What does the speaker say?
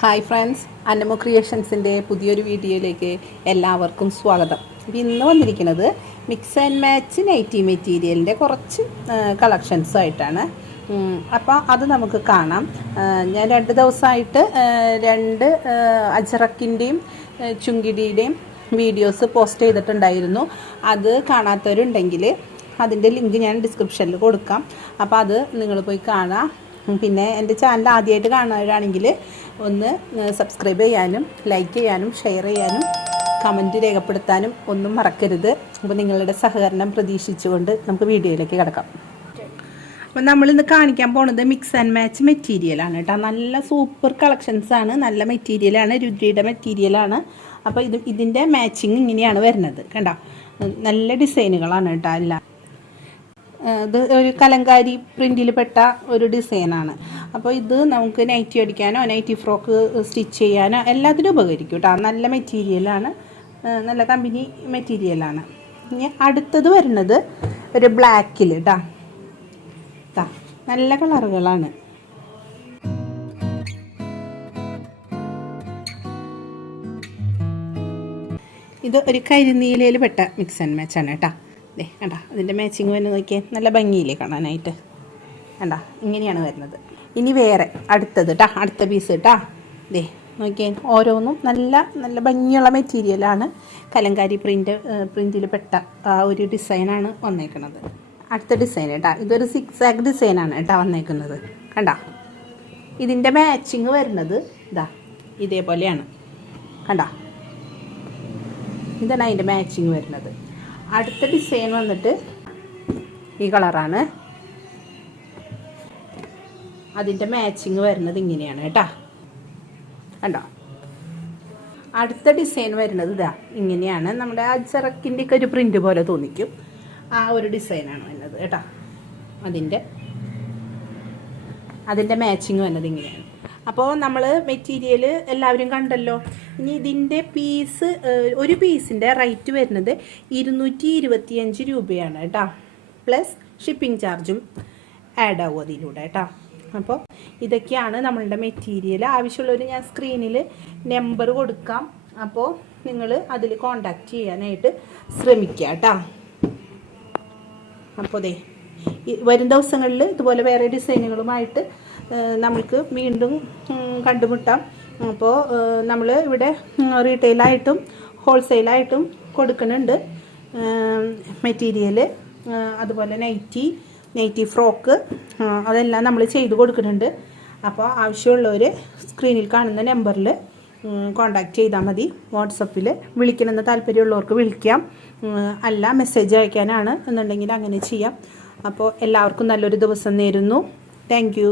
Hi friends, അന്നമോ ക്രിയേഷൻസിൻ്റെ പുതിയൊരു വീഡിയോയിലേക്ക് എല്ലാവർക്കും സ്വാഗതം. അപ്പോൾ ഇന്ന് വന്നിരിക്കുന്നത് മിക്സ് ആൻഡ് മാച്ച് നൈറ്റി മെറ്റീരിയലിൻ്റെ കുറച്ച് കളക്ഷൻസായിട്ടാണ്. അപ്പോൾ അത് നമുക്ക് കാണാം. ഞാൻ 2 ദിവസമായിട്ട് 2 അജറക്കിൻ്റെയും ചുങ്കിടിയുടെയും വീഡിയോസ് പോസ്റ്റ് ചെയ്തിട്ടുണ്ടായിരുന്നു. അത് കാണാത്തവരുണ്ടെങ്കിൽ അതിൻ്റെ ലിങ്ക് ഞാൻ ഡിസ്ക്രിപ്ഷനിൽ കൊടുക്കാം. അപ്പോൾ അത് നിങ്ങൾ പോയി കാണാം. പിന്നെ എൻ്റെ ചാനൽ ആദ്യമായിട്ട് കാണുന്നവരാണെങ്കിൽ ഒന്ന് സബ്സ്ക്രൈബ് ചെയ്യാനും ലൈക്ക് ചെയ്യാനും ഷെയർ ചെയ്യാനും കമൻറ്റ് രേഖപ്പെടുത്താനും ഒന്നും മറക്കരുത്. അപ്പോൾ നിങ്ങളുടെ സഹകരണം പ്രതീക്ഷിച്ചുകൊണ്ട് നമുക്ക് വീഡിയോയിലേക്ക് കിടക്കാം. അപ്പോൾ നമ്മളിന്ന് കാണിക്കാൻ പോകുന്നത് മിക്സ് ആൻഡ് മാച്ച് മെറ്റീരിയലാണ് കേട്ടോ. നല്ല സൂപ്പർ കളക്ഷൻസാണ്, നല്ല മെറ്റീരിയലാണ്, രുദ്രയുടെ മെറ്റീരിയലാണ്. അപ്പോൾ ഇതിൻ്റെ മാച്ചിങ് ഇങ്ങനെയാണ് വരുന്നത് കണ്ടോ. നല്ല ഡിസൈനുകളാണ് കേട്ടോ എല്ലാം. ഇത് ഒരു കലങ്കാരി പ്രിൻറ്റിൽ പെട്ട ഒരു ഡിസൈനാണ്. അപ്പോൾ ഇത് നമുക്ക് നൈറ്റി അടിക്കാനോ നൈറ്റി ഫ്രോക്ക് സ്റ്റിച്ച് ചെയ്യാനോ എല്ലാത്തിനും ഉപകരിക്കും കേട്ടോ. നല്ല മെറ്റീരിയലാണ്, നല്ല കമ്പനി മെറ്റീരിയലാണ്. ഇനി അടുത്തത് വരുന്നത് ഒരു ബ്ലാക്കിൽ കേട്ടോ. നല്ല കളറുകളാണ്. ഇത് ഒരു കരിനീലയിൽ പെട്ട മിക്സ് ആൻഡ് മാച്ചാണ് കേട്ടോ. കണ്ടാ അതിൻ്റെ മാച്ചിങ് വരുന്നത് നോക്കിയേ, നല്ല ഭംഗിയില്ലേ കാണാനായിട്ട്. കണ്ടാ ഇങ്ങനെയാണ് വരുന്നത്. ഇനി വേറെ അടുത്തത് കേട്ടോ, അടുത്ത പീസ് കേട്ടോ. നോക്കിയേ, ഓരോന്നും നല്ല നല്ല ഭംഗിയുള്ള മെറ്റീരിയലാണ്. കലങ്കാരി പ്രിൻറ്റിൽ പെട്ട ആ ഒരു ഡിസൈനാണ് വന്നേക്കുന്നത്. അടുത്ത ഡിസൈൻ കേട്ടോ, ഇതൊരു 6 ആഗ് ഡിസൈനാണ് കേട്ടോ വന്നേക്കുന്നത്. കണ്ടാ ഇതിൻ്റെ മാച്ചിങ് വരുന്നത് ഇതേപോലെയാണ്. കണ്ടാ ഇതാണ് അതിൻ്റെ മാച്ചിങ് വരുന്നത്. അടുത്ത ഡിസൈൻ വന്നിട്ട് ഈ കളറാണ്. അതിൻ്റെ മാച്ചിങ് വരുന്നത് ഇങ്ങനെയാണ് കേട്ടോ. കണ്ടോ അടുത്ത ഡിസൈൻ വരുന്നത് ഇങ്ങനെയാണ്. നമ്മുടെ അജറക്കിൻ്റെ ഒക്കെ ഒരു പ്രിൻ്റ് പോലെ തോന്നിക്കും. ആ ഒരു ഡിസൈനാണ് വരുന്നത് കേട്ടോ. അതിൻ്റെ മാച്ചിങ് വരുന്നത് ഇങ്ങനെയാണ്. അപ്പോൾ നമ്മൾ മെറ്റീരിയൽ എല്ലാവരും കണ്ടല്ലോ. ഇനി ഇതിൻ്റെ പീസ്, ഒരു പീസിൻ്റെ റേറ്റ് വരുന്നത് 225 രൂപയാണ് കേട്ടോ. പ്ലസ് ഷിപ്പിംഗ് ചാർജും ആഡ് ആവും അതിലൂടെ കേട്ടോ. അപ്പോൾ ഇതൊക്കെയാണ് നമ്മളുടെ മെറ്റീരിയൽ. ആവശ്യമുള്ളവർ ഞാൻ സ്ക്രീനിൽ നമ്പർ കൊടുക്കാം. അപ്പോൾ നിങ്ങൾ അതിൽ കോണ്ടാക്റ്റ് ചെയ്യാനായിട്ട് ശ്രമിക്കുക കേട്ടോ. അപ്പോൾ വരും ദിവസങ്ങളിൽ ഇതുപോലെ വേറെ ഡിസൈനുകളുമായിട്ട് നമുക്ക് വീണ്ടും കണ്ടുമുട്ടാം. അപ്പോൾ നമ്മൾ ഇവിടെ റീറ്റെയിലായിട്ടും ഹോൾസെയിലായിട്ടും കൊടുക്കുന്നുണ്ട് മെറ്റീരിയൽ. അതുപോലെ നൈറ്റി ഫ്രോക്ക് അതെല്ലാം നമ്മൾ ചെയ്ത് കൊടുക്കുന്നുണ്ട്. അപ്പോൾ ആവശ്യമുള്ളവർ സ്ക്രീനിൽ കാണുന്ന നമ്പറിൽ കോണ്ടാക്റ്റ് ചെയ്താൽ മതി. വാട്സപ്പിൽ വിളിക്കണമെന്ന് താല്പര്യമുള്ളവർക്ക് വിളിക്കാം, അല്ല മെസ്സേജ് അയക്കാനാണ് എന്നുണ്ടെങ്കിൽ അങ്ങനെ ചെയ്യാം. അപ്പോൾ എല്ലാവർക്കും നല്ലൊരു ദിവസം നേരുന്നു. Thank you.